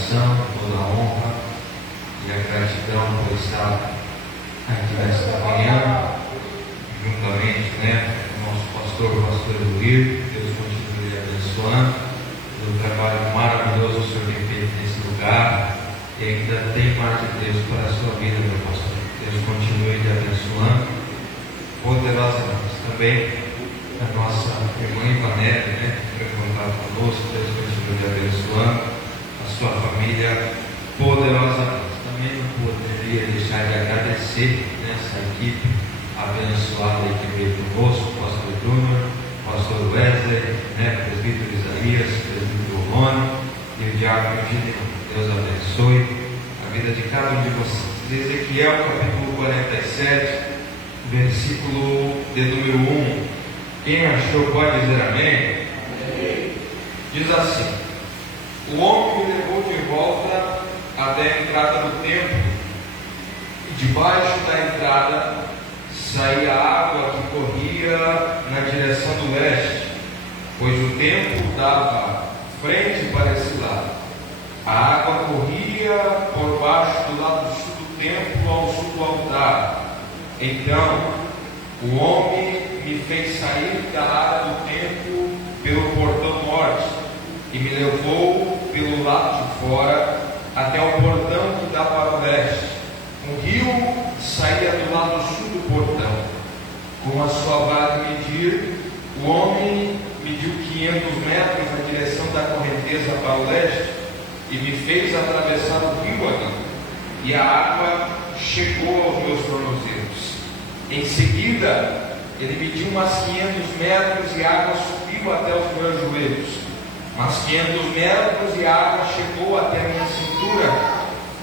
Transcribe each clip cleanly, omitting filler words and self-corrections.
adoração, toda a honra e a gratidão por estar aqui nesta manhã, juntamente com o nosso pastor Luir. Deus continue abençoando pelo trabalho maravilhoso que o Senhor tem feito nesse lugar e ainda tem mais de Deus para a sua vida, meu pastor. Deus continue te abençoando poderosamente. Também a nossa irmã Ivanete, que foi contato conosco. Deus continue te abençoando, a sua família poderosamente. Também não poderia deixar de agradecer essa equipe abençoada que veio conosco, pastor Júnior, pastor Wesley, presbítero Isaías, presbítero Rony e o diácono Gideon. Deus abençoe a vida de cada um de vocês. Ezequiel capítulo 47, versículo de número 1. Quem achou pode dizer amém? Amém. Diz assim: o homem me levou de volta até a entrada do templo, e debaixo da entrada saía água que corria na direção do leste, pois o templo dava frente para esse lado. A água corria por baixo do lado sul do templo ao sul do altar. Então o homem me fez sair da área do templo pelo portão norte e me levou pelo lado de fora até o portão que dá para o leste. Um rio saía do lado sul do portão. Com a sua vara de medir, o homem mediu 500 metros na direção da correnteza para o leste e me fez atravessar o rio ali, e a água chegou aos meus tornozelos. Em seguida, ele mediu mais 500 metros e a água subiu até os meus joelhos. Mais 500 metros e a água chegou até a minha cintura.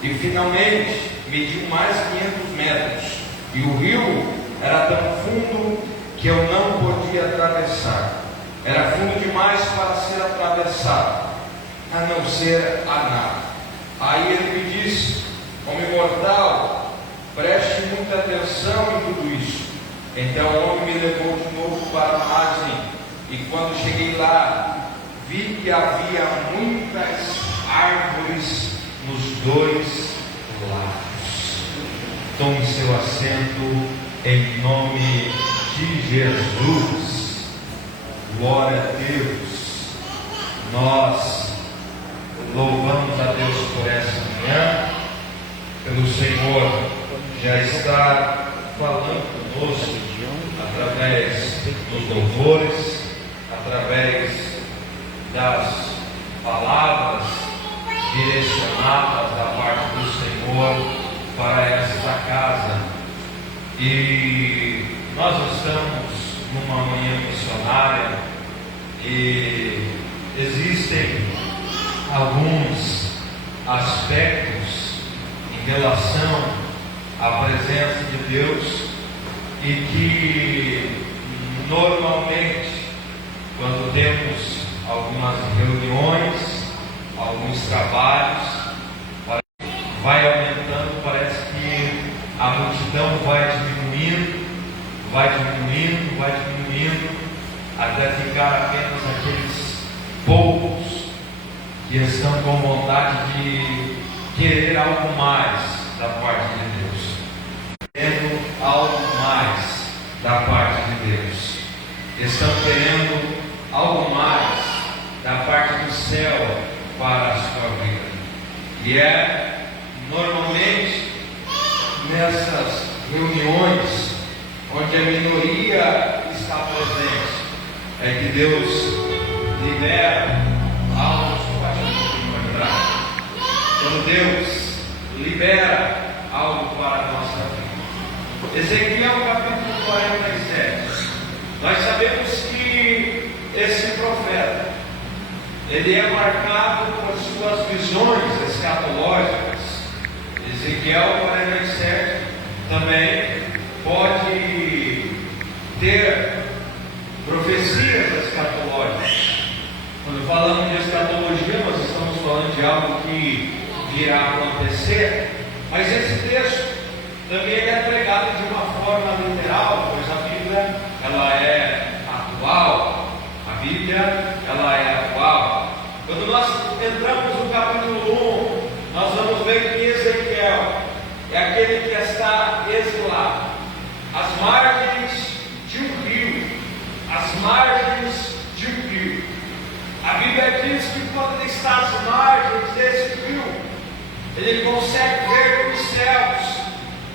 E finalmente mediu mais 500 metros. E o rio era tão fundo que eu não podia atravessar. Era fundo demais para ser atravessado, a não ser a nado. Aí ele me disse: homem mortal, preste muita atenção em tudo isso. Então o homem me levou de novo para a margem, e quando cheguei lá, vi que havia muitas árvores nos dois lados. Tome seu assento em nome de Jesus. Glória a Deus. Nós louvamos a Deus por essa manhã, pelo Senhor já estar falando conosco através dos louvores, através das palavras direcionadas da parte do Senhor para esta casa. E nós estamos numa manhã missionária e existem alguns aspectos em relação à presença de Deus e que normalmente, quando temos algumas reuniões, alguns trabalhos, vai aumentando, parece que a multidão vai diminuindo, até ficar apenas aqueles poucos que estão com vontade de querer algo mais da parte de Deus, querendo algo mais da parte de Deus, estão querendo algo mais da parte do céu para a sua vida. E é normalmente nessas reuniões onde a minoria está presente é que Deus libera algo para entrar. Quando Deus libera algo para a nossa vida. Ezequiel capítulo 47. Nós sabemos que esse profeta, ele é marcado por suas visões escatológicas. Ezequiel 47 também pode ter profecias escatológicas. Quando falamos de escatologia, nós estamos falando de algo que virá acontecer, mas esse texto também é pregado de uma forma literal, pois a Bíblia ela é atual. A Bíblia ela é atual. Quando nós entramos no capítulo 1 é aquele que está exilado, às margens de um rio, às margens de um rio. A Bíblia diz que quando ele está às margens desse rio, ele consegue ver os céus,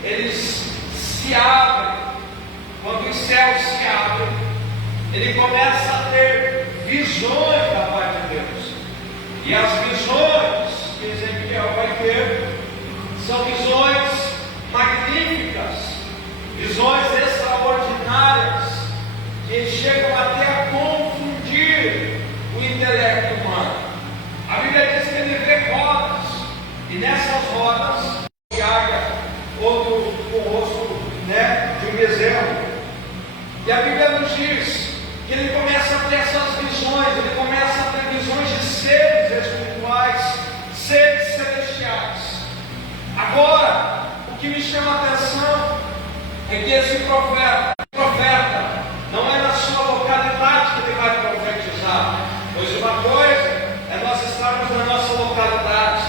eles se abrem. Quando os céus se abrem, ele começa a ter visões da parte de Deus. E as visões que Ezequiel vai ter são visões magníficas, visões extraordinárias, que chegam até a confundir o intelecto humano. A Bíblia diz que ele vê rodas, e nessas rodas, de águia, outro com o rosto, de um bezerro. E a Bíblia nos diz que ele começa a ter essas visões, ele começa a ter visões de seres espirituais, seres celestiais. Agora, o que me chama a atenção é que esse profeta não é na sua localidade que ele vai profetizar, pois uma coisa é nós estarmos na nossa localidade,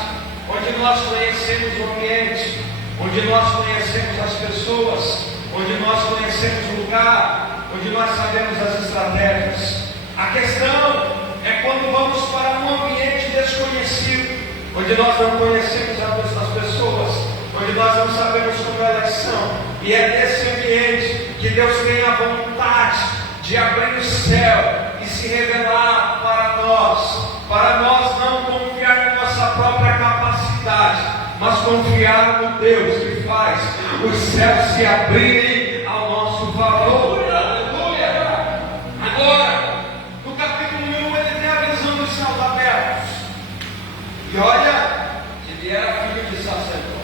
onde nós conhecemos o ambiente, onde nós conhecemos as pessoas, onde nós conhecemos o lugar, onde nós sabemos as estratégias. A questão é quando vamos para um ambiente desconhecido, onde nós não conhecemos as pessoas, onde nós não sabemos como elas são, e é nesse ambiente que Deus tem a vontade de abrir o céu e se revelar para nós não confiar na nossa própria capacidade, mas confiar no Deus que faz os céus se abrirem ao nosso favor. Aleluia! Agora, no capítulo 1, ele tem a visão dos céus abertos. E olha, ele era filho de sacerdote.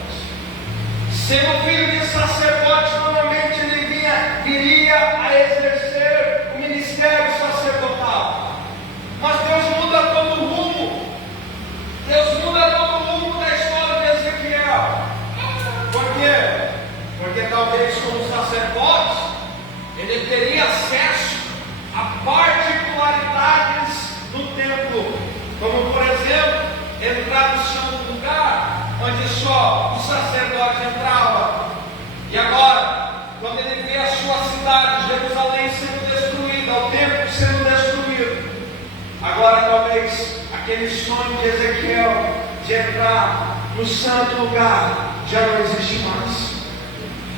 Sendo filho de sacerdote, normalmente ele viria a exercer o ministério sacerdotal. Mas Deus muda todo o rumo. Deus muda todo o rumo da história de Ezequiel. Por quê? Porque talvez como sacerdote, ele teria acesso a particularidades do templo, como por exemplo, entrar no santo lugar, onde só o sacerdote entrava. E agora, quando ele vê a sua cidade, Jerusalém, sendo destruída, o templo sendo destruído, agora talvez aquele sonho de Ezequiel de entrar no santo lugar já não existe mais.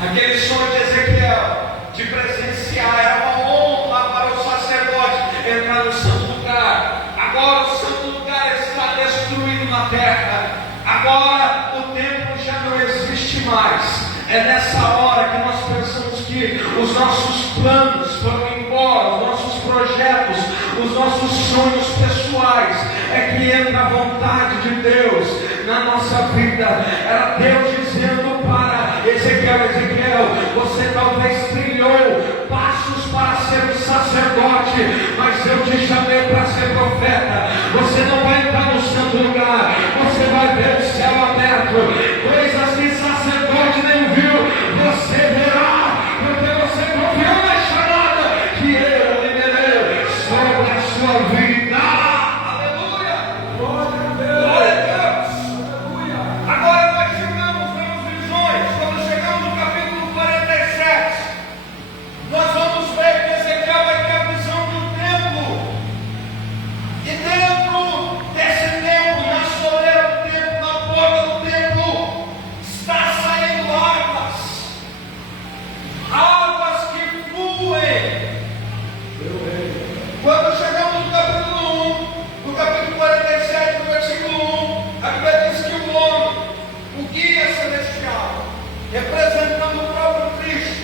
Aquele sonho de Ezequiel de presenciar era uma honra para o sacerdote entrar no santo lugar. Agora o santo lugar está destruído na terra. Agora o templo já não existe mais. É nessa hora que nós pensamos que os nossos planos foram embora, os nossos projetos, os nossos sonhos pessoais. É que entra a vontade de Deus na nossa vida. Era Deus dizendo para Ezequiel, você talvez trilhou passos para ser um sacerdote, mas eu te chamei para ser profeta. Você não vai entrar no santo lugar, você vai ver o céu aberto, coisas que sacerdote nem viu, você verá, porque você confiou na chamada que eu liberei sobre a sua vida. Aleluia! Glória a Deus! Agora nós vemos visões. Quando chegamos no capítulo 47, nós vamos ver que Ezequiel vai ter a visão do templo. E dentro desse templo, na soleira do templo, na porta do templo, está saindo águas que fluem. Quando chegamos no capítulo 1, no capítulo 47, no versículo 1, a Bíblia diz que o homem, o guia celestial, representando o próprio Cristo,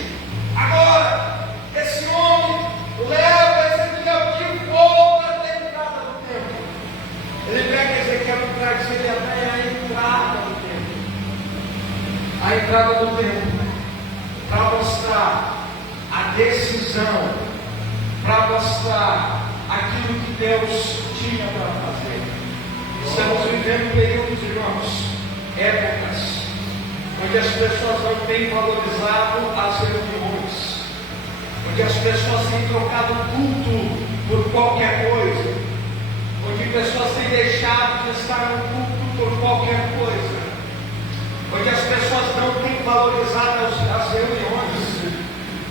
agora, esse homem leva Ezequiel de volta até a entrada do templo. Ele pega Ezequiel e traz ele até a entrada do templo. A entrada do templo, para mostrar a decisão, para mostrar aquilo que Deus tinha para fazer. Estamos vivendo períodos, irmãos, épocas, onde as pessoas não têm valorizado as reuniões, onde as pessoas têm trocado culto por qualquer coisa, onde pessoas têm deixado de estar no culto por qualquer coisa, onde as pessoas não têm valorizar as reuniões.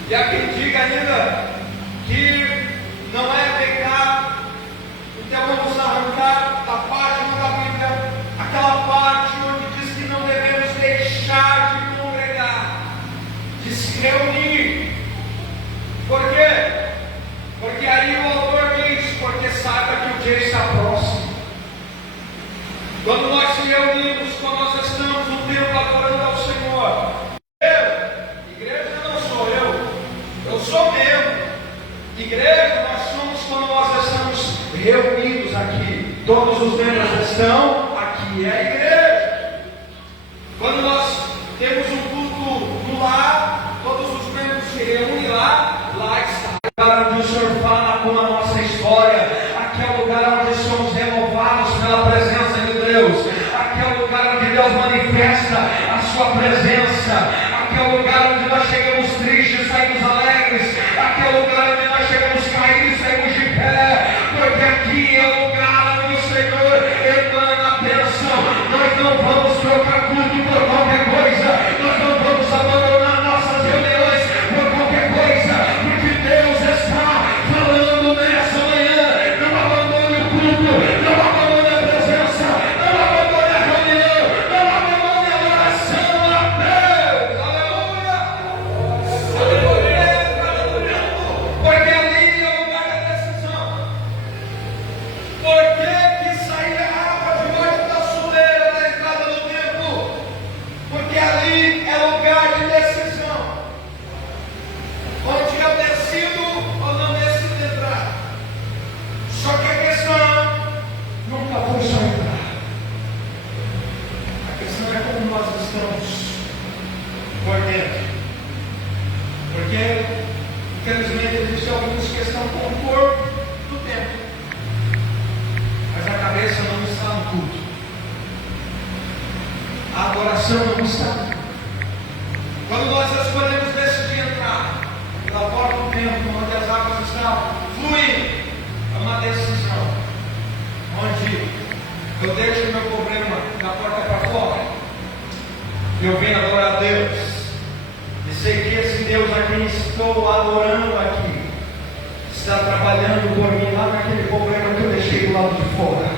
E há quem diga ainda que não é pecado. Então vamos arrancar da página da Bíblia aquela parte onde diz que não devemos deixar de congregar, de se reunir. Por quê? Porque aí o autor diz: porque saiba que o dia está próximo. Quando nós se reunimos, quando nós estamos no templo adorando ao Senhor, igreja não sou eu sou membro. Igreja nós somos quando nós estamos reunidos aqui. Todos os membros estão aqui, é a igreja. Quando nós temos um culto no lar, todos os membros se reúnem lá está o lugar onde o Senhor fala com a nossa história. Aqui é o lugar onde somos renovados pela presença de Deus. Aqui é o lugar onde Deus manifesta a sua presença. Aqui é o lugar onde nós chegamos tristes e saímos alegres. Aqui é o lugar onde nós chegamos caídos e saímos de pé. Porque aqui é o lugar onde o Senhor emana a bênção. Nós não vamos trocar culto por qualquer coisa. Nós não vamos abandonar nossas reuniões por qualquer coisa. Porque Deus está falando nessa manhã. Não abandone o culto. Não abandone a presença. Não abandone a reunião. Não abandone a oração a Deus. Aleluia. Aleluia. Porque ali é o lugar da decisão. Por que sair a água debaixo da soleira na entrada do templo? Porque ali é lugar de decisão, onde eu decido ou não decido entrar. Só que a questão nunca foi só entrar. A questão é como nós estamos por dentro. Porque, infelizmente, existem alguns que estão com o corpo do templo, mas a cabeça não está no culto. A adoração não está. Quando nós escolhemos decidir entrar pela porta do templo, onde as águas estão fluindo, é uma decisão onde eu deixo meu problema da porta para fora. Eu venho adorar a Deus. E sei que esse Deus a quem estou adorando aqui está trabalhando por mim lá naquele problema que eu deixei do lado de fora.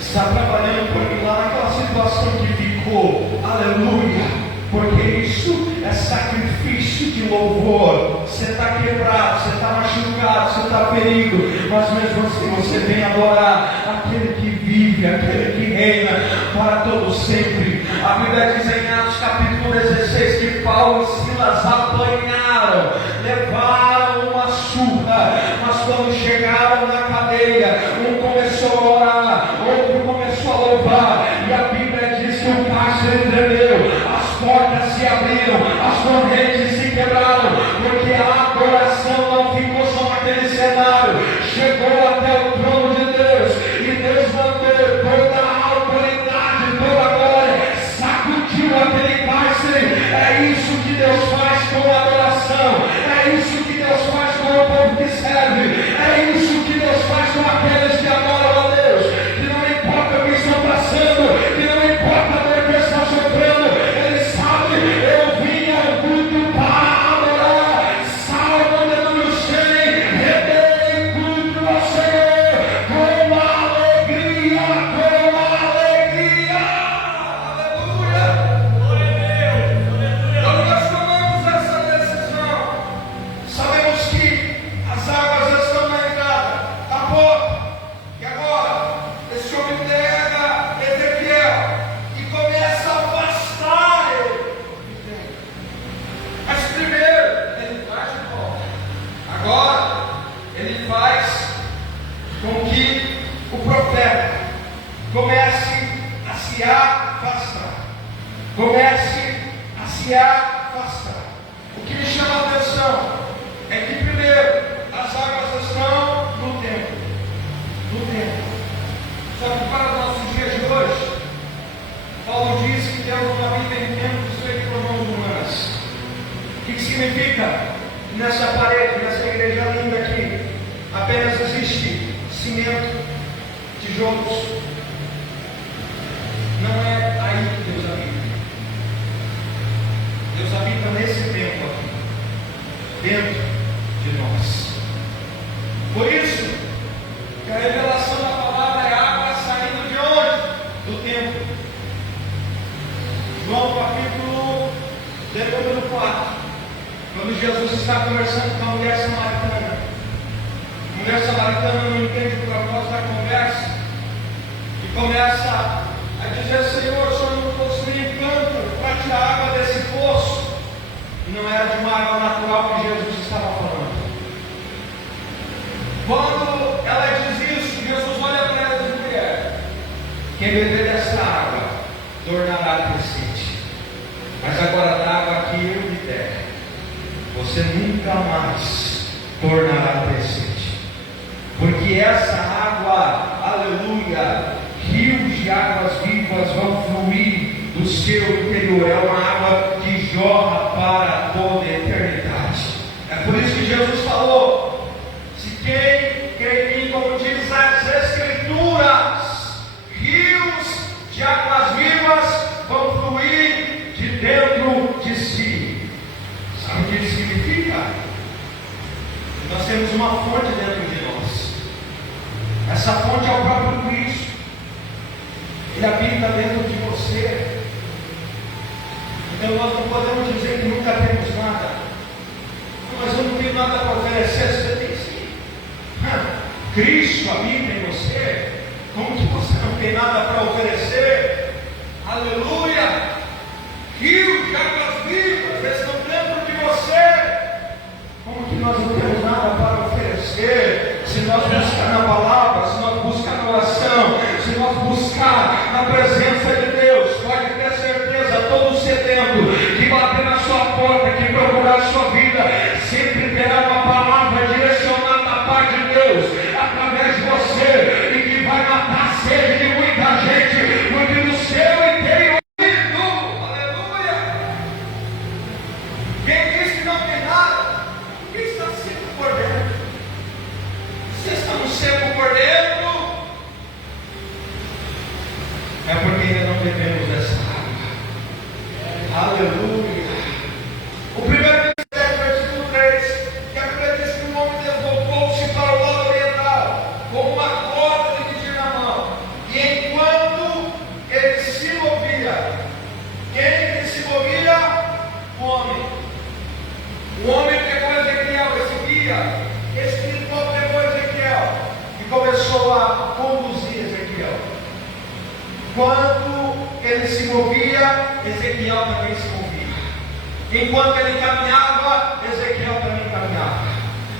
Está trabalhando por mim lá naquela situação que ficou. Aleluia. Porque isso é sacrifício de louvor. Você está quebrado, você está machucado, você está ferido, mas mesmo assim você vem adorar aquele que vive, aquele que reina para todo sempre. A Bíblia diz em Atos capítulo 16 que Paulo e Silas apanharam, levaram uma surra, mas quando chegaram na cadeia, um começou a orar, outro começou a louvar, e a Bíblia diz que o cárcere tremeu, as portas se abriram, as correntes se quebraram, porque a adoração não ficou só naquele cenário, chegou até o trono de Deus, e Deus mandou toda a autoridade, toda a glória, sacudiu aquele cárcere. É isso que Deus faz com a adoração, é isso que Deus faz com o povo que serve, é isso que Deus faz com aqueles que adoram a Deus, que não importa o que estão passando, que não importa a dor que está sofrendo, Ele sabe, eu vim ao culto para adorar. Salmo de número 100, rendei culto ao Senhor com alegria, aleluia. Quando nós tomamos essa decisão, sabemos que as águas estão na entrada, a porta, e agora esse homem pega Ezequiel e começa a afastar ele. Mas primeiro ele faz de volta. Agora ele faz com que o profeta comece a se afastar. Comece a se afastar. O que me chama a atenção é que primeiro as águas estão no templo. No templo. Só que para os nossos dias de hoje, Paulo diz que temos uma vida em templos feitos por mãos humanas. O que significa? Nessa parede, nessa igreja linda aqui, apenas existe cimento, tijolos. Não é aí que Deus habita. Deus habita nesse tempo aqui, dentro de nós. Por isso, que a revelação da palavra é água saindo de onde? Do templo. João capítulo de número 4, quando Jesus está conversando com a mulher samaritana. A mulher samaritana não entende o propósito da conversa e começa a dizer: Senhor, o Senhor não possui encanto para tirar a água desse poço. E não era de uma água natural que Jesus estava falando. Quando ela diz isso, Jesus olha para ela e diz: mulher, quem beber dessa água tornará crescente. Mas agora da água que eu lhe der, você nunca mais tornará crescente. Porque essa água, aleluia, rios de águas vivas vão fluir do seu interior. É uma água que jorra para toda a eternidade. É por isso que Jesus falou: se quem crê em mim, como diz as Escrituras, rios de águas vivas vão fluir de dentro de si. Sabe o que isso significa? Nós temos uma fonte dentro de nós. Essa fonte é o próprio Cristo. Ele habita dentro de você. Então nós não podemos dizer que nunca temos nada. Mas eu não tenho nada para oferecer. Você tem sim. Cristo habita em você. Como que você não tem nada para oferecer? Aleluia! Rios de águas vivas estão dentro de você. Como que nós não temos nada para oferecer? Se nós buscar na palavra, se nós buscar na oração, se nós buscar na presença de Deus, pode ter certeza, todo sedento que bater na sua porta, que procurar a sua vida, sempre terá uma palavra direcionada da parte de Deus, através de você, e que vai matar a sede de muita gente, porque no seu interior, aleluia! Quem diz que não tem nada, que está seco por dentro. Se estamos secos por dentro, é porque ainda não bebemos dessa água. Aleluia. O primeiro versículo 3, que a Bíblia diz que o homem voltou-se para o lado oriental, com uma corda de medir na mão. E enquanto ele se movia, quem se movia? O homem. O homem pegou Ezequiel, esse guia espiritual pegou Ezequiel e começou a conduzir Ezequiel. Quando ele se movia, Ezequiel também se movia. Enquanto ele caminhava, Ezequiel também caminhava.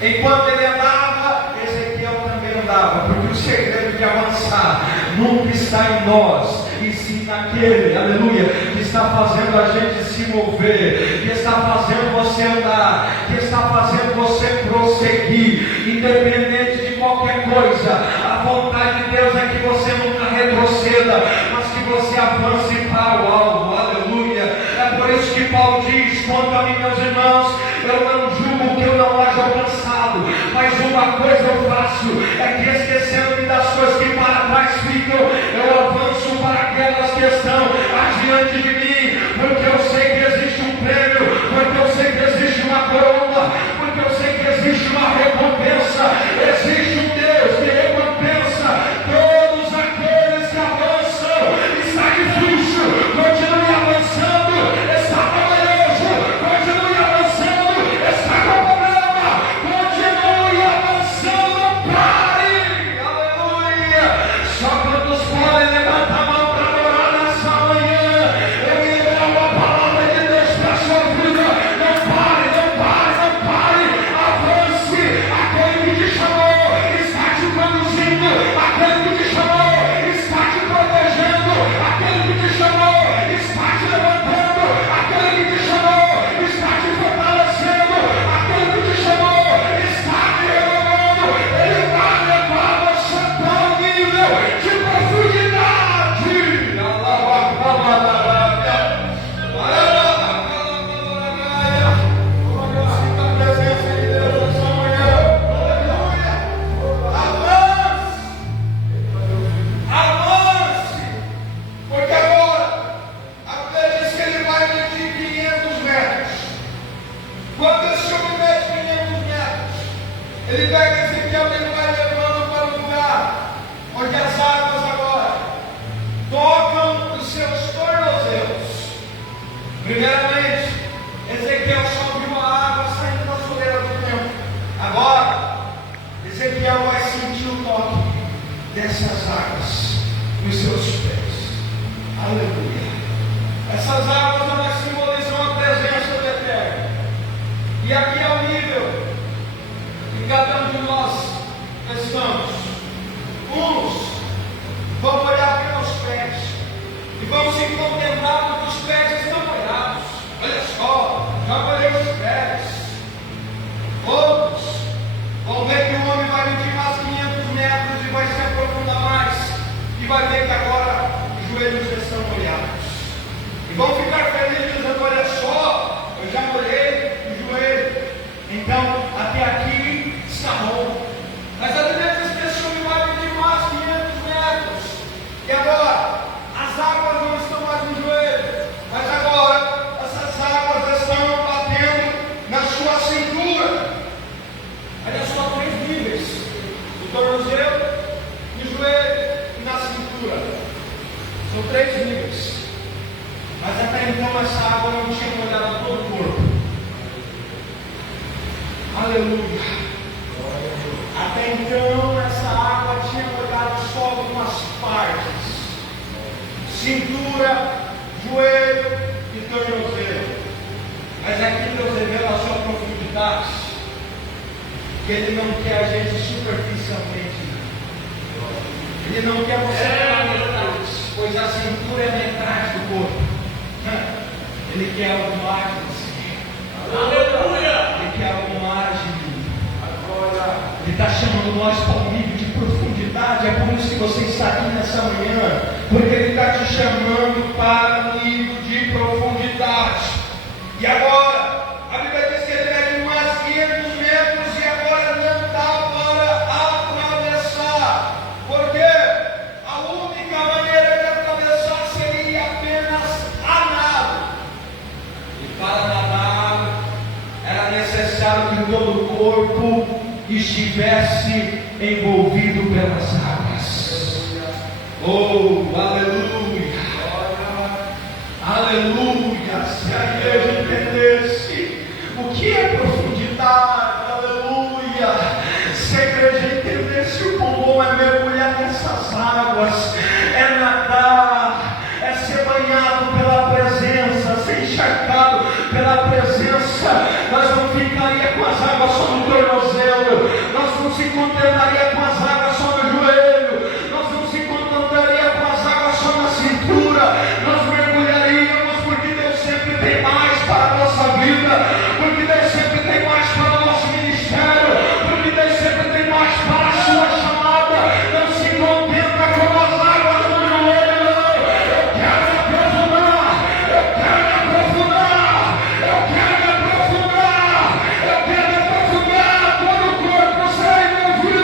Enquanto ele andava, Ezequiel também andava. Porque o segredo de avançar nunca está em nós, e sim naquele, aleluia, que está fazendo a gente se mover, que está fazendo você andar, que está fazendo você prosseguir, independente de qualquer coisa. A vontade de Deus é que você nunca retroceda, mas que você avance para o alvo, aleluia. É por isso que Paulo diz: quanto a mim, meus irmãos, eu não julgo que eu não haja alcançado, mas uma coisa eu faço, é que esquecendo-me das coisas que para trás ficam, eu avanço para aquelas que estão adiante de mim, porque eu sei que existe um prêmio, porque eu sei que existe uma coroa, porque eu sei que existe uma recompensa. Existe um Deus que recompensa todos aqueles que avançam e sacrifício. Continue avançando, está trabalhoso, continue avançando, está com problema, continue avançando, pare, aleluia. Só quantos podem levantar a mão para adorar nessa manhã, eu Primeiramente, Ezequiel só viu a água saindo da soleira do templo. Agora, Ezequiel vai sentir o toque dessas águas nos seus pés. Aleluia. Essas águas elas simbolizam a presença do Eterno. E aqui é o nível que cada um de nós estamos. Uns vão olhar pelos pés e vão se contemplar porque os pés estão molhados. Olha só, já molhei os pés. Outros vão ver que o homem vai medir mais 500 metros e vai se aprofundar mais. E vai ver que agora os joelhos já estão molhados. E vão ficar felizes dizendo: olha só, eu já molhei o joelho. Então, até aqui está bom. Mas a Bíblia diz que esse homem vai medir mais 500 metros. E agora, as águas não estão mais no joelho. Mas agora, essas águas estão batendo na sua cintura. Olha só, 3 níveis: no tornozelo, no joelho e na cintura. São 3 níveis. Mas até então essa água não tinha molhado todo o corpo. Aleluia. Até então essa água tinha molhado só algumas partes: cintura, joelho e tornozelo. Mas aqui Deus revela a sua profundidade, que Ele não quer a gente superficialmente. Ele não quer você pela metade, pois a cintura é metade do corpo. Ele quer algo mais de você. Aleluia! Ele quer algo mais de mim. Ele está chamando nós para um nível de profundidade. É por isso que você está aqui nessa manhã, porque Ele está te chamando para um nível de profundidade. E agora, a Bíblia diz que Ele mede mais 500 metros e agora não dá para atravessar. Por quê? A única maneira de atravessar seria apenas a nado. E para nadar era necessário que todo o corpo estivesse envolvido pelas águas. Oh, aleluia! Aleluia! Se a igreja entendesse o que é profundidade, aleluia! Se a igreja entendesse o quão bom é mergulhar nessas águas, é nadar, é ser banhado pela presença, ser encharcado pela presença. Nós não ficaria com as águas só no tornozelo, nós não se contentaria com as águas só no joelho, nós não se contentaria com as águas só na cintura, nós mergulharíamos, porque Deus sempre tem mais para a nossa vida, porque Deus sempre tem mais para o nosso ministério, porque Deus sempre tem mais para a sua chamada. Não se contenta com as águas no joelho, não. Eu quero me aprofundar, eu quero me aprofundar, eu quero me aprofundar, eu quero me aprofundar. Todo o corpo será envolvido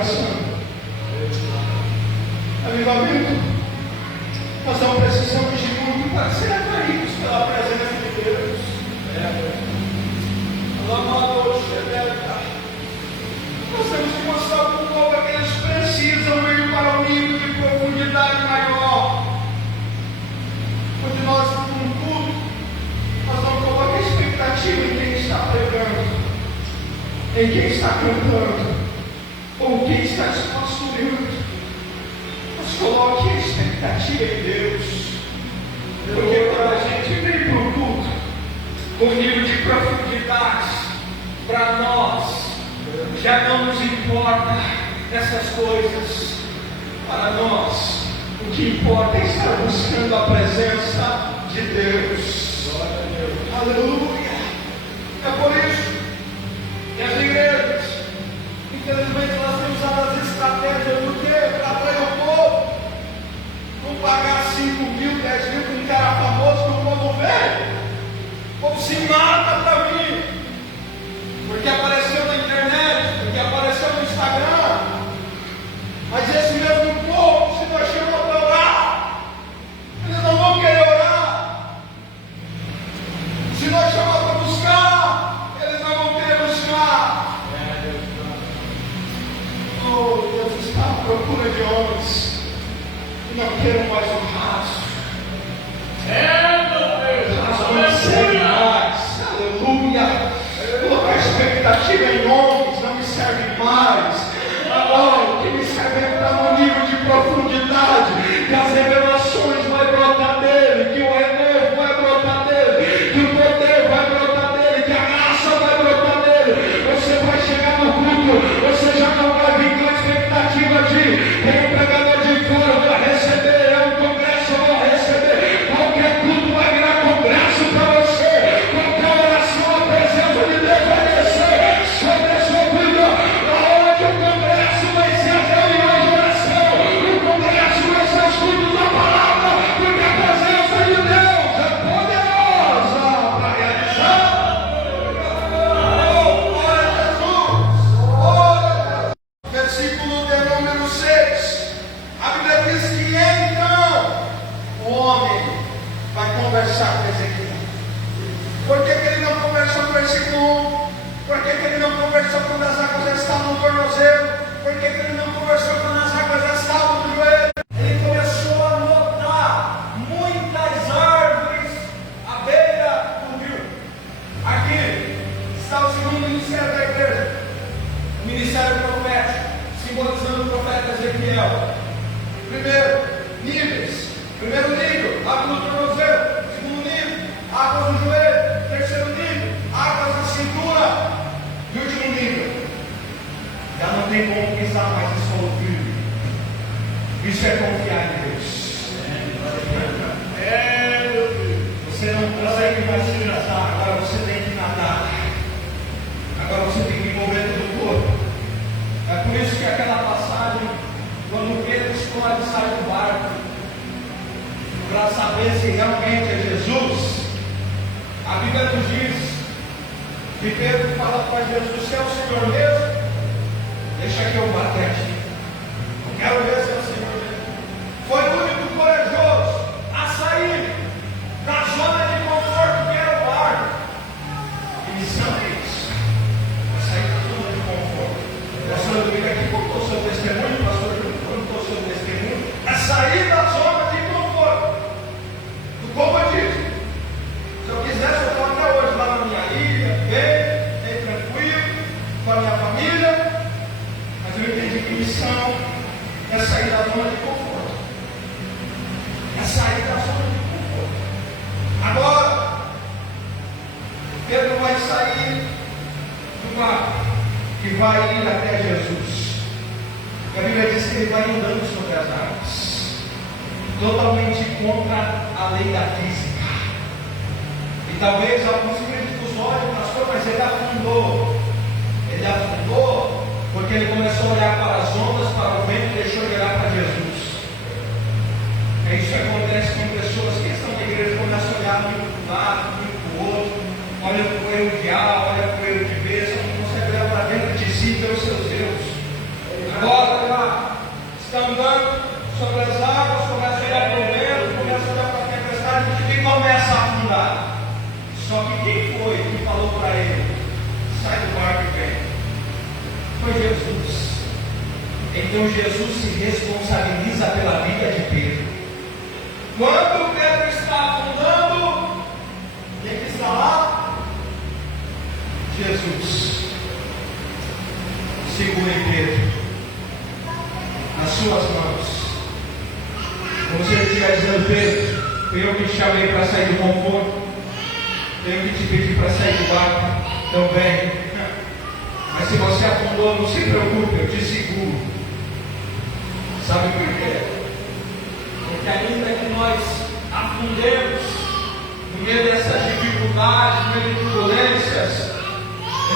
coração. Avivamento, nós não precisamos de muito para ser atraídos pela presença de Deus. Nós temos que mostrar para o povo que eles precisam ir para um nível de profundidade maior. Onde nós, no culto, nós não colocamos expectativa em quem está pregando, em quem está cantando, ou quem está se construindo. Mas coloque a expectativa em Deus. Porque quando a gente vem para o culto, com nível de profundidade, para nós, já não nos importa essas coisas. Para nós, o que importa é estar buscando a presença de Deus. Aleluia! É por isso que as igrejas, infelizmente, nós temos usado as estratégias do quê? Para atrair o povo. Não pagar 5 mil, 10 mil com um cara famoso que o povo vê. O povo se mata para mim, porque apareceu na internet, porque apareceu no Instagram. Mas esse mesmo povo, se nós chamamos para orar, eles não vão querer orar. Se nós chamamos para buscar, eles não vão querer buscar. Oh, Deus está à procura de homens que não queiram mais o rastro. Não segue mais. Aleluia. Colocar expectativa em homens não me serve mais. Oh, o que me serve é para um nível de profundidade, que as revelações vão brotar dele, que o renovo vai brotar dele, que o poder vai brotar dele, que a graça vai brotar dele. Você vai chegar no culto, você já não vai vir com a expectativa de tem um pregador de fora, eu vou receber, é um congresso, eu vou receber. Qualquer culto vai virar congresso para você. Qualquer oração, a presença de Deus vai descer sobre a sua vida. Aonde o congresso vai ser as reuniões de oração, o congresso vai ser os cultos da palavra, porque a presença de Deus é poderosa para realizar. Oh, glória a Jesus! Glória! Versículo de número 6. A Bíblia diz que então o homem vai conversar com Ezequiel. Por que ele não conversou no versículo 1? Por que ele não conversou quando as águas estavam no tornozelo? Por que ele não conversou quando as águas já estavam no joelho? Ele começou a notar muitas árvores à beira do rio. Aqui está o segundo ministério da igreja, o ministério profético, simbolizando o profeta Ezequiel. Primeiro, níveis. Primeiro nível, água no tornozelo. Segundo nível, água no joelho. Terceiro nível, águas na cintura. E último nível, já não tem como pisar mais em solo firme. Isso é confiar em Deus. Você não consegue mais se hidratar, agora você tem que nadar. Agora você tem que envolver todo o corpo. É por isso que aquela passagem, quando Pedro escolhe sair do barco, para saber se realmente é Jesus, a Bíblia nos diz que Pedro fala para Jesus: se é o Senhor mesmo, deixa que eu bata aqui. Eu quero ver se é o Senhor mesmo. Foi o único corajoso a sair da zona de conforto que era o barco. Que missão é isso? A sair da zona de conforto. O pastor Domingo aqui contou o seu testemunho, o pastor Júnior contou o seu testemunho. É sair da zona de conforto. Como eu disse, se eu quisesse, eu estou até hoje lá na minha ilha, bem tranquilo, com a minha família, mas eu entendi que missão é sair da zona de conforto. É sair da zona de conforto. Agora, Pedro vai sair do barco e vai ir até Jesus. E a Bíblia diz que ele vai andando sobre as águas, totalmente contra a lei da física. E talvez alguns críticos olhem, pastor, mas ele afundou. Ele afundou porque ele começou a olhar para as ondas, para o vento e deixou de olhar para Jesus. É isso que acontece com pessoas que estão na igreja, começam a olhar muito para um lado, muito para o outro, olha para o erro de A, olha para o erro de B, só não consegue olhar para dentro de si e ver os seus erros. Agora, sobre as águas, começa a olhar para o vento, começa a olhar para a tempestade e começa a afundar. Só que quem foi que falou para ele: sai do barco e vem? Foi Jesus. Então Jesus se responsabiliza pela vida de Pedro. Quando Pedro está afundando, quem que está lá? Jesus. Segure Pedro nas suas mãos. Como se ele estiver dizendo: Pedro, fui eu que te chamei para sair do conforto, fui eu que te pedi para sair do barco, então vem. Mas se você afundou, não se preocupe, eu te seguro. Sabe por quê? Porque ainda que nós afundemos no meio dessas dificuldades, no meio de turbulências,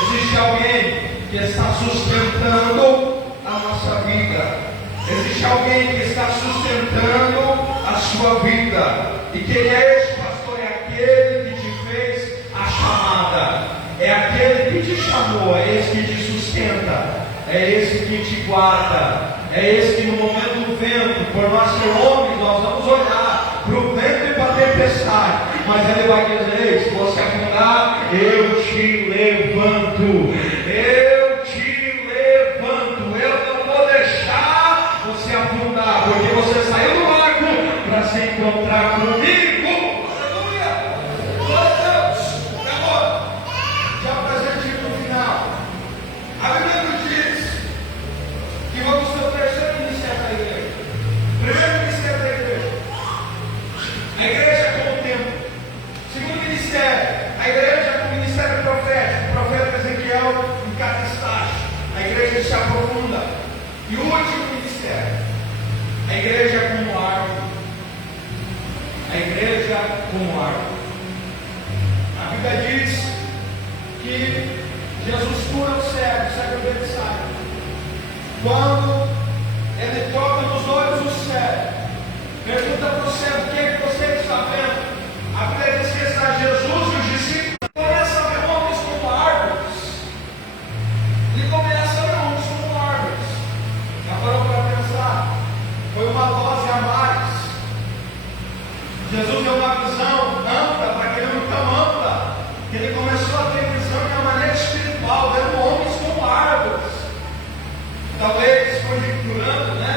existe alguém que está sustentando a nossa vida. Existe alguém que está sustentando a sua vida. E quem é esse, pastor? É aquele que te fez a chamada. É aquele que te chamou. É esse que te sustenta. É esse que te guarda. É esse que no momento do vento, por nós ser homens, nós vamos olhar para o vento e para a tempestade. Mas ele vai dizer: se você afundar, eu te levanto. Eu te levanto. Eu não vou deixar você afundar, porque você saiu do barco para se encontrar comigo. Aleluia! Glória a Deus! E agora, já presente no final, a Bíblia nos diz que vamos ter o terceiro ministério da igreja. Primeiro ministério da igreja, a igreja com o tempo. Segundo ministério, a igreja com o ministério profético. O profeta Ezequiel em cada estágio. A igreja se aprofunda. E o último ministério, a igreja como árvore. A igreja como árvore. A Bíblia diz que Jesus cura o cego dele sai. Quando ele toca nos olhos do cego, pergunta para o cego: o que é que você está vendo? A Bíblia diz que está Jesus e os discípulos começam a ver homens como árvores. Ele começa a ver homens como árvores. Já parou para pensar? Foi uma dose a mais. Jesus deu uma visão ampla para aquele homem tão ampla que ele começou a ter visão de uma maneira espiritual, vendo homens como árvores. Talvez conjecturando, né?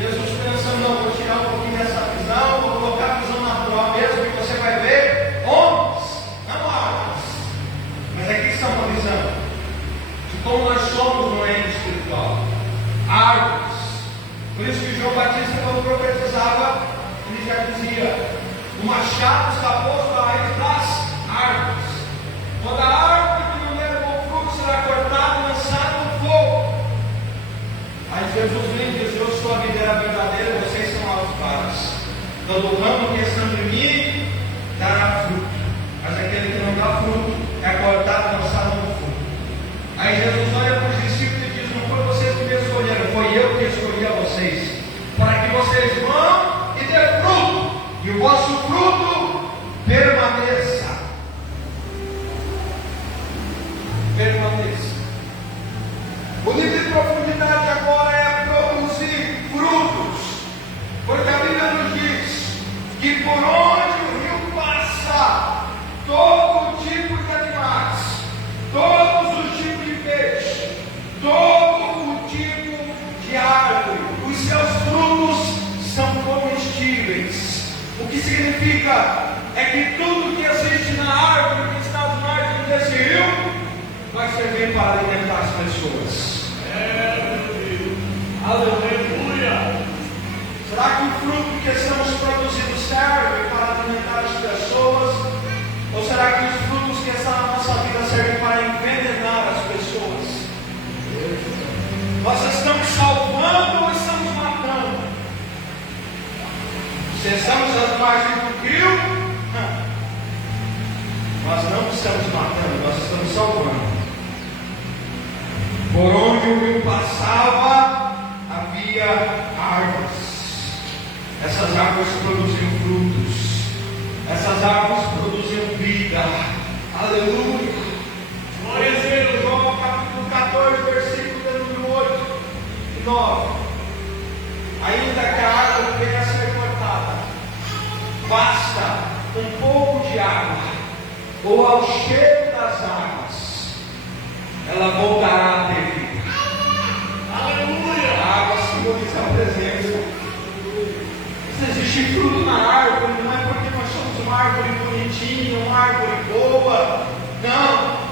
Jesus pensando: não, vou tirar um pouquinho dessa visão, vou colocar a visão natural mesmo, e você vai ver homens, não árvores. Mas aqui está uma visão de como nós somos no reino espiritual: árvores. Por isso que João Batista, quando profetizava, ele já dizia: o machado está posto à raiz das árvores. Toda árvore que não der bom fruto será cortada e lançada no fogo. Aí Jesus vem dizer: eu sou a videira verdadeira, vocês são as varas. Todo ramo que estando em mim dará fruto, mas aquele que não dá fruto é cortado e lançado no fogo. Aí Jesus olha para os discípulos e diz: não foi vocês que me escolheram, foi eu que escolhi a vocês, para que vocês vão e dê fruto, e o vosso fruto permaneça. Permaneça. O nível de profundidade agora é produzir frutos, porque a Bíblia nos diz que por onde o rio passa, todo tipo de animais, todos os tipos de peixe, todo o tipo de árvore, os seus frutos são comestíveis. O que significa é que tudo que existe na árvore que está às margens desse rio vai servir para alimentar as pessoas. Aleluia! Será que o fruto que estamos produzindo serve para alimentar as pessoas? Ou será que os frutos que estão na nossa vida servem para envenenar as pessoas? Nós estamos salvando ou estamos matando? Se estamos às margens do rio, nós não estamos matando, nós estamos salvando. Por onde o rio passava, havia árvores. Essas árvores produziam frutos. Essas árvores produziam vida. Aleluia. Glória a Deus. João capítulo 14, versículo número 8 e 9. ainda que a árvore venha a ser cortada, basta um pouco de água, ou ao cheiro das águas, ela voltará a ter vida. Aleluia! A água simboliza a presença. Se existe fruto na árvore, não é porque nós somos uma árvore bonitinha, uma árvore boa, não.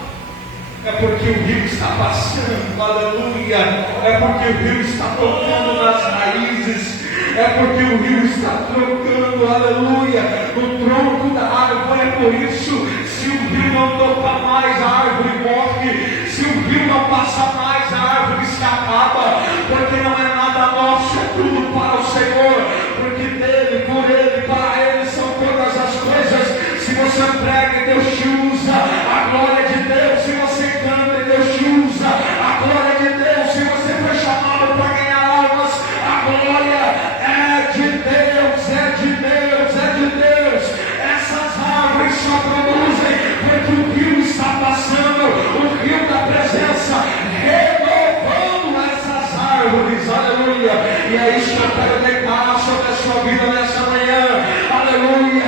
É porque o rio está passando, aleluia. É porque o rio está tocando nas raízes. É porque o rio está trocando, aleluia, no tronco da árvore. É por isso, se o rio não tocar mais, a árvore morre. Se o rio não passar mais, a árvore se acaba. Porque não é nada nosso, é tudo para o Senhor. Porque dele, por ele, para ele são todas as coisas. Se você prega, Deus te usa. A glória de Deus, se você canta, Deus te usa. A glória de Deus, se você foi chamado para ganhar almas, a glória é de Deus, é de Deus, é de Deus. Essas árvores só produzem porque o rio está passando, o rio da presença, renovando essas árvores, aleluia. E é isso que eu quero declarar sobre a sua vida nessa manhã, aleluia.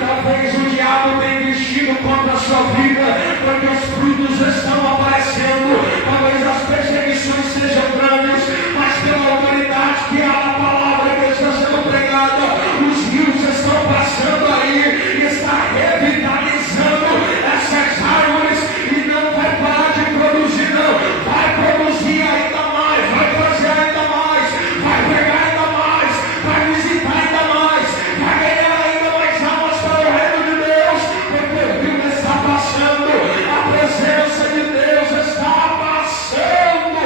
Talvez o diabo tenha vestido contra a sua vida, porque os frutos estão aparecendo. Talvez as perseguições sejam grandes, mas pela autoridade que há na palavra que está sendo pregada, os rios estão passando aí, e está revitalizando essas árvores, e não vai parar de produzir, não. Vai produzir ainda mais, vai fazer ainda mais, vai pregar ainda mais, vai visitar ainda mais, vai ganhar ainda mais almas para o reino de Deus, porque o rio está passando, a presença de Deus está passando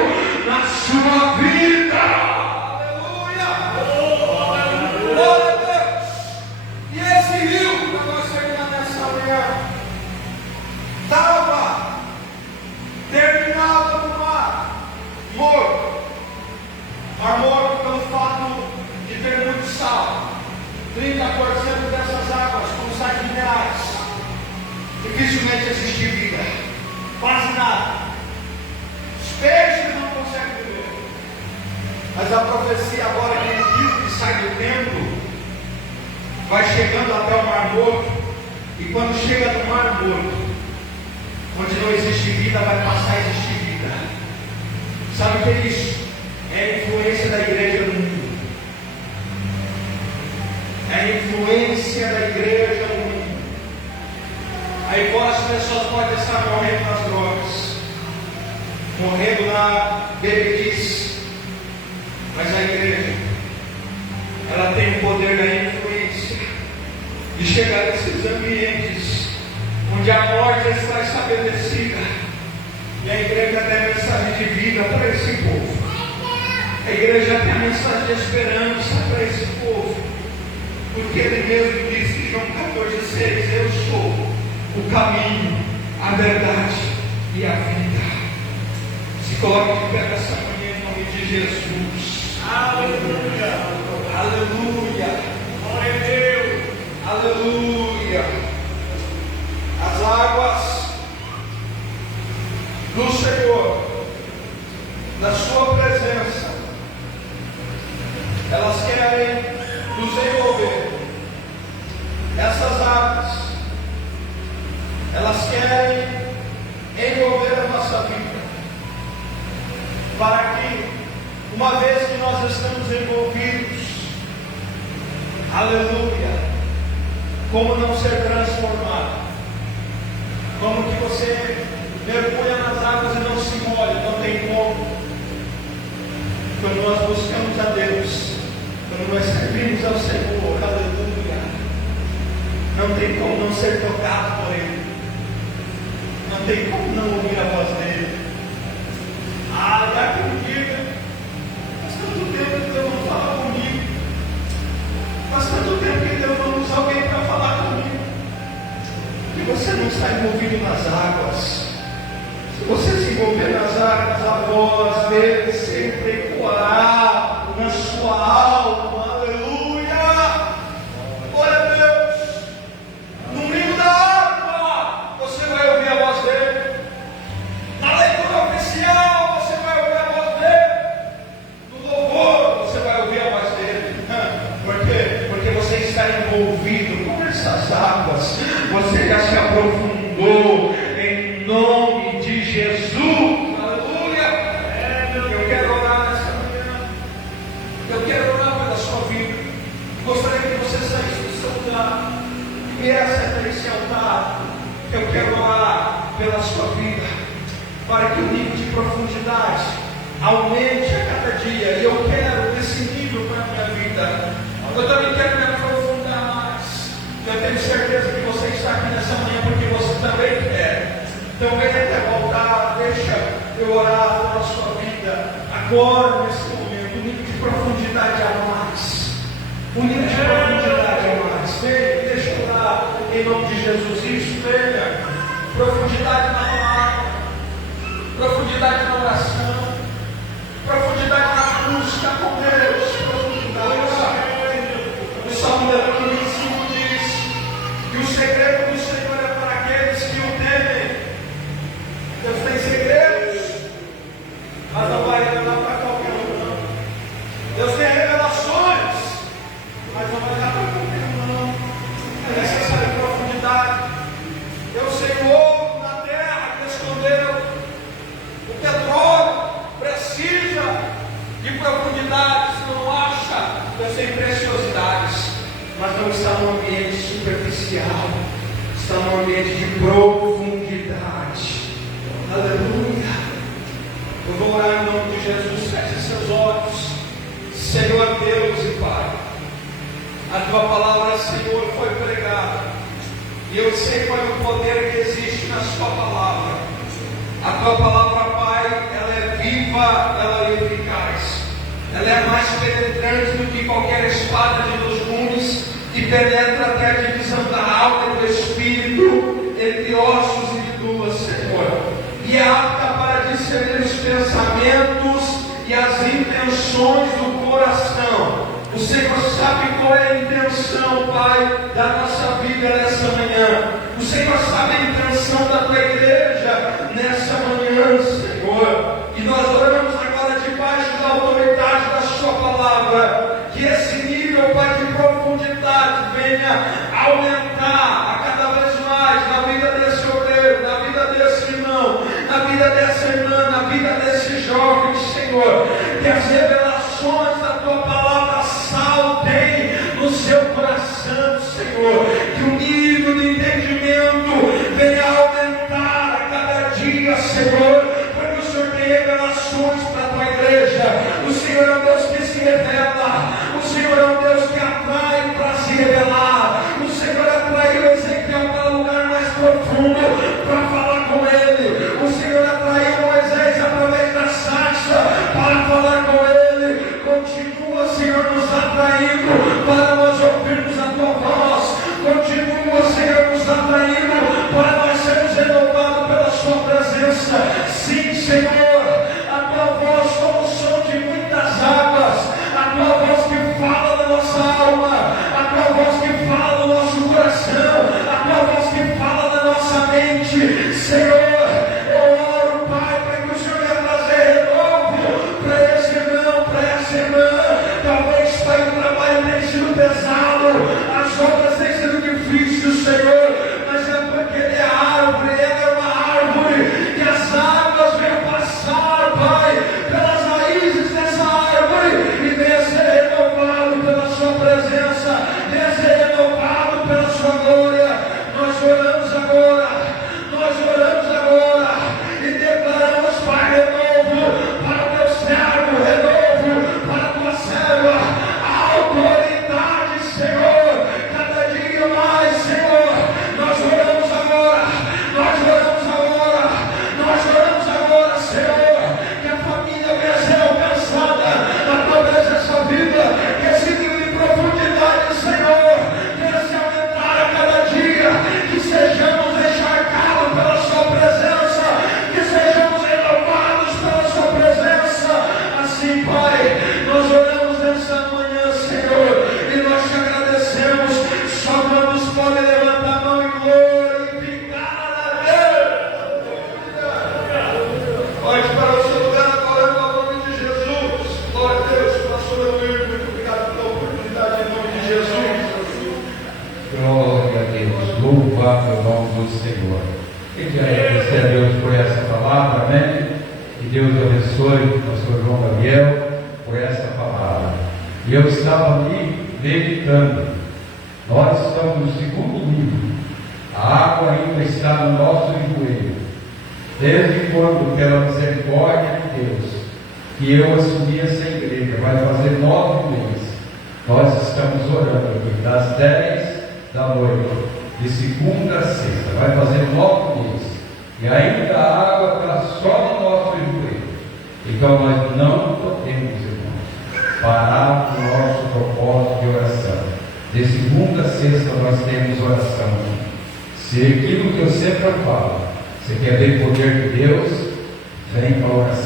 na sua vida. Aleluia! Glória a Deus! E esse rio, para nós terminar nessa manhã, estava terminado no mar morto. Mar morto pelo fato de ter muito sal. 30% dessas águas com sais minerais. Dificilmente existe vida. Quase nada. Os peixes não conseguem viver. Mas a profecia agora é que o rio que sai do templo vai chegando até o mar morto. E quando chega no mar morto, onde não existe vida, vai passar a existir vida. Sabe o que é isso? É a influência da igreja no mundo. É a influência da igreja no mundo. Aí fora as pessoas podem estar morrendo nas drogas, morrendo na bebedice, mas a igreja, ela tem o poder da influência de chegar nesses ambientes onde a morte está estabelecida, e a igreja tem a mensagem de vida para esse povo. A igreja tem a mensagem de esperança para esse povo, porque ele mesmo disse em João 14,6: eu sou o caminho, a verdade e a vida. Se coloque de pé nessa manhã em nome de Jesus. Aleluia! Aleluia! Glória a Deus! Aleluia! As águas do Senhor, da sua presença, elas querem nos envolver. Essas águas, elas querem envolver a nossa vida, para que, uma vez que nós estamos envolvidos, aleluia, como não ser transformado? Como que você mergulha nas águas e não se molha? Não tem como. Quando nós buscamos a Deus, quando nós servimos ao Senhor, aleluia, não tem como não ser tocado por Ele, não tem como não ouvir a voz dEle. Ah, já acredita, faz tanto tempo que Deus não fala comigo, faz tanto tempo que Deus não usa alguém para falar comigo, que você não está envolvido nas águas. Se você se envolver nas águas, a voz dele sempre ecoará na sua alma. Aleluia! Glória a Deus! No meio da água, você vai ouvir a voz dele. Na leitura oficial, você vai ouvir a voz dele. No louvor, você vai ouvir a voz Eu quero orar pela sua vida. Gostaria que você saísse do seu altar e viesse até esse altar. Eu quero orar pela sua vida, para que o nível de profundidade aumente a cada dia. E eu quero esse nível para a minha vida. Eu também quero me aprofundar mais. Eu tenho certeza que você está aqui nessa manhã porque você também quer. Então venha até o altar, deixa eu orar pela sua vida. Agora, nesse momento, o nível de profundidade a mais. O nível de profundidade a mais. Venha, deixa eu orar em nome de Jesus. Isso, venha. Profundidade na palavra. Profundidade na oração. Profundidade na busca com Deus. Profundidade. O Salmo 25 diz que o segredo do Senhor é para aqueles que o temem. Deus tem segredos, mas não vai revelar para qualquer um, não. Deus tem revelações, mas não vai dar para qualquer um, não. É necessário profundidade. Eu sei o ouro na terra que escondeu. O petróleo precisa de profundidade, se não acha. Eu sei preciosidades, mas não está no ambiente superficial, está no ambiente de profundidade. Aleluia. Eu vou orar em nome de Jesus. Feche seus olhos. Senhor Deus e Pai, a tua palavra, Senhor, foi pregada, e eu sei qual é o poder que existe na sua palavra. A tua palavra, Pai, ela é viva, ela é eficaz. Ela é mais penetrante do que qualquer espada de 2 gumes, que penetra até a divisão da alma e do espírito, entre ossos e medulas, Senhor. E é apta para discernir os pensamentos e as intenções do coração. O Senhor sabe qual é a intenção, Pai, da nossa vida nessa manhã. O Senhor sabe a intenção da tua igreja nessa manhã, Senhor. E nós oramos agora debaixo da autoridade da sua palavra, que esse nível, Pai, de profundidade venha aumentar a cada vez mais na vida desse obreiro, na vida desse irmão, na vida dessa irmã, na vida desse jovem, Senhor. Que as revelações da tua palavra saltem no seu coração, Senhor. Que o nível de entendimento venha aumentar a cada dia, Senhor. Porque o Senhor tem revelações para a tua igreja. O Senhor é um Deus que se revela. O Senhor é um Deus que atrai para se revelar. O Senhor atraiu Ezequiel para o lugar mais profundo para falar com ele. O Senhor atraiu Moisés através da sarça para falar com ele. Continua, Senhor, nos atraindo para nós ouvirmos a tua voz. Continua, Senhor, nos atraindo para nós sermos renovados pela sua presença. Sim, Senhor, a tua voz como o som de muitas águas, a tua voz que fala da nossa alma, a tua voz que fala do nosso coração, a tua voz que fala da nossa mente. Senhor, eu oro, Pai, para que o Senhor venha trazer renovo para esse irmão, para essa irmã. Talvez, Pai, o trabalho tenha sido pesado, as obras têm sido difíceis, Senhor, mas é porque ele é árvore, ele é uma árvore que as águas venham passar, Pai, pelas raízes dessa árvore e venha ser renovado pela sua presença, venha ser renovado pela sua glória. Nós oramos agora e declaramos, Pai, renovo para o teu servo, renovo para a tua serva, a autoridade, Senhor, cada dia mais, Senhor. Nós oramos agora, Senhor, que a família venha ser alcançada através dessa vida, que esse nível de profundidade, Senhor, venha se aumentar a cada dia, que sejamos encharcados pela sua presença, que sejamos renovados pela sua presença. Assim, Pai, nós oramos nessa manhã, Senhor, e nós te agradecemos. Só quando podem levantar a mão e glorificar a Deus. Pode para o seu lugar agora, no nome de Jesus. Glória a Deus, pastor Leonir, muito obrigado pela oportunidade em nome de Jesus. Glória a Deus, louvado o nome do Senhor. Eu quero agradecer a Deus por essa palavra, amém? Que Deus abençoe o pastor João Gabriel por essa palavra. E eu estava ali meditando. Nós estamos no segundo livro. A água ainda está no nosso joelho. Desde quando, pela misericórdia de Deus, que eu assumi essa igreja, vai fazer 9 meses, nós estamos orando aqui, das 10 da noite, de segunda a sexta, vai fazer 9 meses, e ainda a água está só no nosso joelho. Então nós não podemos, irmãos, parar o nosso propósito de oração. De segunda a sexta nós temos oração. Se aquilo que eu sempre falo, você quer ver o poder de Deus, vem para a oração.